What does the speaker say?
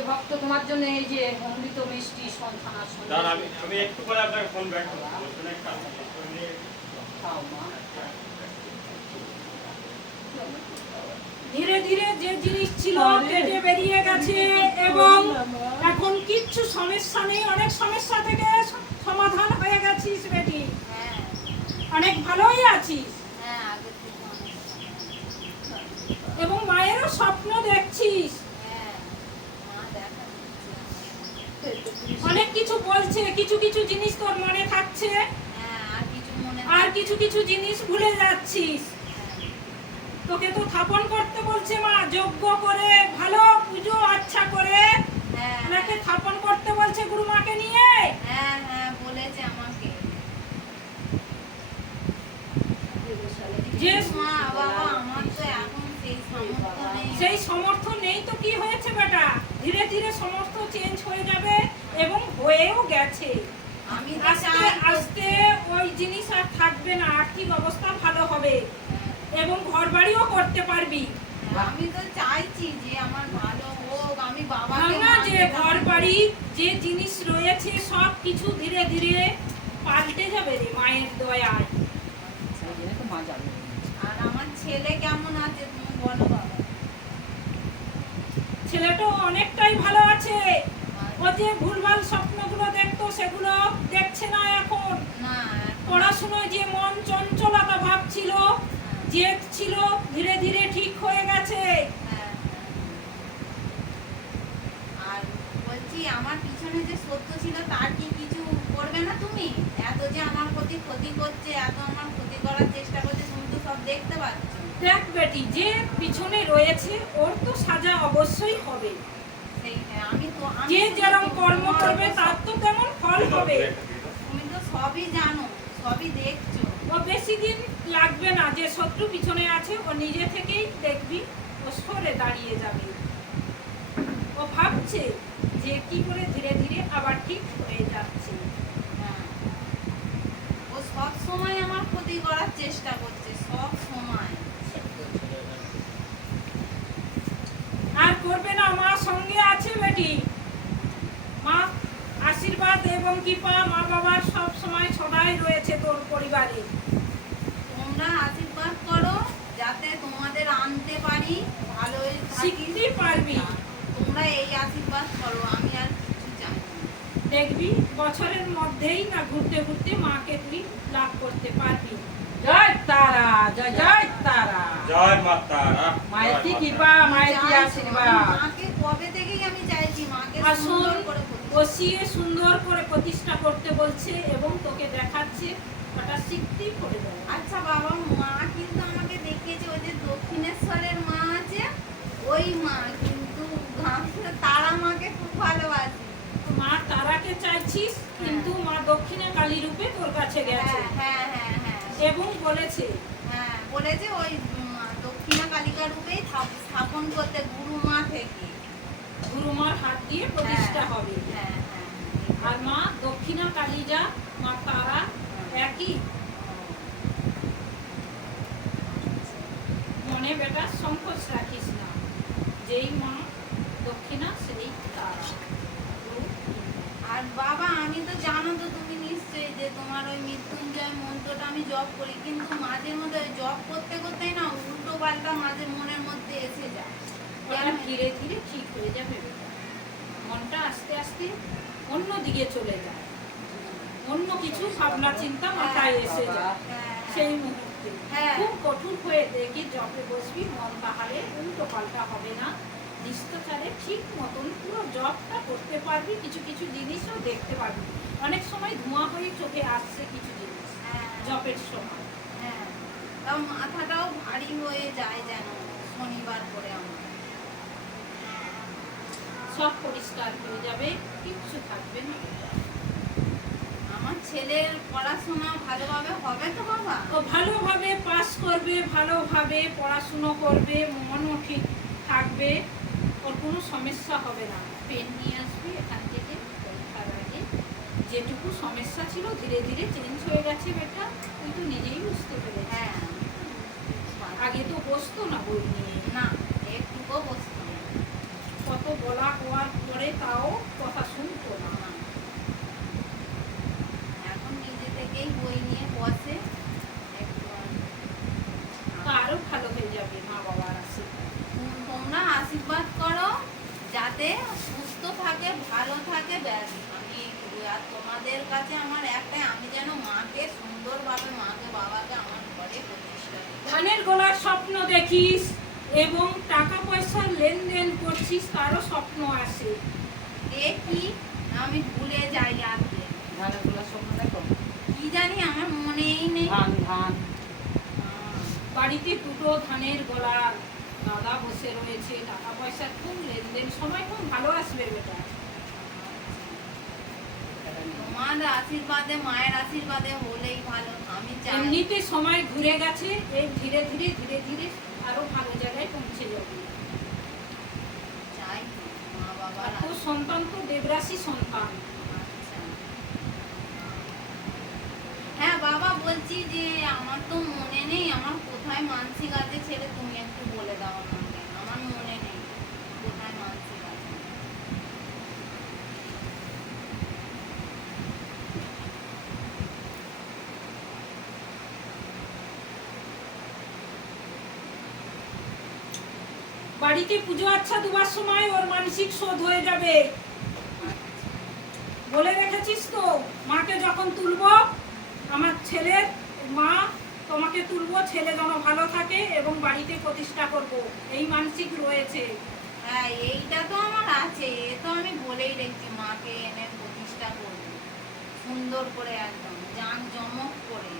যে ভক্ত তোমার জন্য এই যে অমৃত মিষ্টি সন্তান আসলে আমি একটু পরে আপনার ফোন ব্যাক করব খাও মা। ধীরে ধীরে যে জিনিস ছিল কেটে বেরিয়ে গেছে এবং এখন কিচ্ছু সমস্যা নেই, অনেক সমস্যা থেকে সমাধান হয়ে গেছিস বেটি। হ্যাঁ অনেক ভালোই আছিস হ্যাঁ আগে থেকে অনেক এবং মায়েরও স্বপ্ন দেখছিস। হ্যাঁ মা দেখা দিচ্ছে। অনেক কিছু বলছে, কিছু কিছু জিনিস তোর মনে থাকছে হ্যাঁ আর কিছু মনে আর কিছু কিছু জিনিস ভুলে যাচ্ছিস। হ্যাঁ তোকে তো স্থাপন করতে বলছে মা, যজ্ঞ করে ভালো পুজো আচ্ছা করে হ্যাঁ ওনাকে স্থাপন করতে বলছে গুরু মাকে নিয়ে। হ্যাঁ হ্যাঁ বলেছে আমাকে যে মা বাবা আমার তো এখন সেই সামর্থ্য নেই। সেই সমর্থ নেই তো কি হয়েছে বেটা, ধীরে ধীরে সমর্থ চেঞ্জ হয়ে যাবে এবং হয়েও গেছে। আমি তো আস্তে চাই আস্তে ওই জিনিস আর থাকবে না, আর্থিক অবস্থা ভালো হবে এবং ঘর বাড়িও করতে পারবি। আমি তো চাইছি যে আমার ভালো হোক, আমি বাবাকে ভাঙা যে ঘর বাড়ি যে জিনিস রয়েছে সব কিছু ধীরে ধীরে পাল্টে যাবে রে মায়ের দয়ায়। সেই জন্য তো মা যাবে। আর আমার ছেলে কেমন আছে তুমি বলো বাবা। ছেলেটা অনেকটাই ভালো আছে, ও যে ভুলভাল স্বপ্নগুলো দেখতো সেগুলো দেখছে না এখন। না পড়াশোনায় যে মন চঞ্চলতা ভাব ছিল, জেদ ছিল, ধীরে ধীরে ঠিক হয়ে গেছে। হ্যাঁ, আর বলছি আমার পিছনে যে সত্য ছিল তার কি কিছু করবে না তুমি? এত যে আমার প্রতি ক্ষতি করছে, এত আমার ক্ষতি করার চেষ্টা করছে, তুমি তো সব দেখতে পাচ্ছ। দেখ বেটি, যে পিছনে রয়েছে ওর তো সাজা অবশ্যই হবে। সেই আমি তো যে যেরকম কর্ম করবে তার তো তেমন ফল হবে। তুমি তো সবই জানো, সবই দেখছো। ও বেশি দিন লাগবে না, যে শত্রু পিছনে আছে ও নিজে থেকেই দেখবি ও সরে দাঁড়িয়ে যাবে। ও ভাবছে যে কি করে ধীরে ধীরে আবার ঠিক হয়ে যাচ্ছে। হ্যাঁ ও সব সময় আমার ক্ষতি করার চেষ্টা করছে, সব সময়। আর করবে না, মা সঙ্গে আছে বেটি। মা আশীর্বাদ এবং কৃপা মা বাবার সব সময় সদাই রয়েছে তোর পরিবারে। তোমরা আশীর্বাদ করো যাতে তোমাদের আনতে পারি, ভালোই থাকি। শিখতে পারবি। তোমরা এই আশীর্বাদ করো, আমি আর কিছু চাই না। দেখবি বছরের মধ্যেই না ঘুরতে ঘুরতে মাকে তুই লাভ করতে পারবি। জয় তারা, জয় জয় তারা। জয় মা তারা। মায়ের কি কৃপা, মায়ের কি চাইছি, আশীর্বাদ। মাকে কবে থেকেই আমি চাইছি মাকে আসল সুন্দর করে প্রতিষ্ঠা। বসিয়ে সুন্দর করে প্রতিষ্ঠা করতে বলছে এবং তোকে দেখাচ্ছে, ওটা শিখতেই করে দেবে। আচ্ছা বাবা, মা কিন্তু আমাকে দেখিয়েছে ওই যে দক্ষিণেশ্বরের মা আছে ওই মা, কিন্তু তারা মাকে খুব ভালোবাসে। মা তারাকে চাইছিস কিন্তু মা দক্ষিণা কালী রূপে তোর কাছে গেছে হ্যাঁ হ্যাঁ হ্যাঁ হ্যাঁ এবং বলেছে হ্যাঁ বলেছে ওই দক্ষিণা কালিকা রূপেই স্থাপন করতে গুরু মা থেকে। গুরুমার হাত দিয়ে প্রতিষ্ঠা হবে। হ্যাঁ হ্যাঁ আর মা দক্ষিণা কালী যা, মা তারা একই। মনে বেটা সংকোচ রাখিস না, যেই মা দক্ষিণা সেই তারা। আর বাবা আমি তো জানো তো তুমি নিশ্চয়ই যে তোমার ওই মৃত্যুঞ্জয় মন্ত্রটা আমি জপ করি, কিন্তু মাঝে মধ্যে ওই জপ করতে করতেই না উল্টো পাল্টা মাঝে মনের মধ্যে এসে যায়। ওটা ধীরে ধীরে ঠিক হয়ে যাবে বেটা। মনটা আস্তে আস্তে অন্য দিকে চলে যায়, অন্য কিছু ভাবনা চিন্তা মাথায় এসে যায়। হ্যাঁ সেই মুহূর্তে হ্যাঁ। খুব কঠোর হয়ে দেখি জপে বসবি, মন তাহলে উল্টো পাল্টা হবে না। নিষ্ঠাচারে ঠিক মতন পুরো জপটা করতে পারবি, কিছু কিছু জিনিসও দেখতে পারবি। অনেক সময় ধোঁয়া হয়ে চোখে আসছে কিছু জিনিস হ্যাঁ জপের সময়। হ্যাঁ তাও মাথাটাও ভারী হয়ে যায় যেন শনিবার করে আমার। সব পরিষ্কার হয়ে যাবে, কিচ্ছু থাকবে না। আমার ছেলের পড়াশোনা ভালোভাবে হবে তো বাবা? ও ভালোভাবে পাস করবে, ভালোভাবে পড়াশুনো করবে, মনও ঠিক থাকবে, ওর কোনো সমস্যা হবে না। পেন নিয়ে আসবে এখান থেকে, পরীক্ষার আগে যেটুকু সমস্যা ছিল ধীরে ধীরে চেঞ্জ হয়ে গেছে বেটা, তুই তো নিজেই বুঝতে পেরেছিস। হ্যাঁ আগে তো বসতো না বই নিয়ে, না একটুকু বসতো না। কত বলা হওয়ার পরে তাও কথা শুনতো না। এখন নিজে থেকেই বই নিয়ে বসে একটু আরো ভালো হয়ে যাবে মা বাবার আশীর্বাদ। তোমরা আশীর্বাদ করো যাতে সুস্থ থাকে, ভালো থাকে, ব্যাস। আমি এইটুকুই। আর তোমাদের কাছে আমার একটাই, আমি যেন মাকে সুন্দরভাবে, মাকে বাবাকে আমার ঘরে প্রতিষ্ঠা করি। ধানের গোলার স্বপ্ন দেখিস এবং টাকা পয়সার লেনদেন করছিস, তারও স্বপ্ন আসে। দেখি, আমি ভুলে যাই আর কি। ধানের গোলা স্বপ্ন দেখো? কি জানি আমার মনেই নেই। ধান ধান। বাড়িতে দুটো ধানের গোলা, দাদা বসে রয়েছে, টাকা পয়সার খুব লেনদেন, সময় খুব ভালো আসবে বেটা। তোমার আশীর্বাদে, মায়ের আশীর্বাদে হলেই ভালো। আমি চাই এমনিতে সময় ঘুরে গেছে, এই ধীরে ধীরে ধীরে ধীরে আরো ভালো জায়গায় পৌঁছে যাবে। চাই মা বাবার তো সন্তান তো দেবরাশি সন্তান। আচ্ছা। হ্যাঁ বাবা, বলছি যে আমার তো মনে নেই আমার কোথায় মানসিক আছে, ছেলে তুমি একটু বলে দাও আমাকে। আমার মনে নেই কোথায় মানসিক আছে। বাড়িতে পুজো আচ্ছা দুবার সময় ওর মানসিক শোধ হয়ে যাবে, বলে রেখেছিস তো। মাকে যখন তুলবো, আমার ছেলের মা তোমাকে তুলবো, ছেলে যেন ভালো থাকে এবং বাড়িতে প্রতিষ্ঠা করব, এই মানসিক রয়েছে। হ্যাঁ, এইটা তো আমার আছে। এ তো আমি বলেই রেখেছি, মাকে এনে প্রতিষ্ঠা করবো সুন্দর করে, একদম জাঁকজমক করে।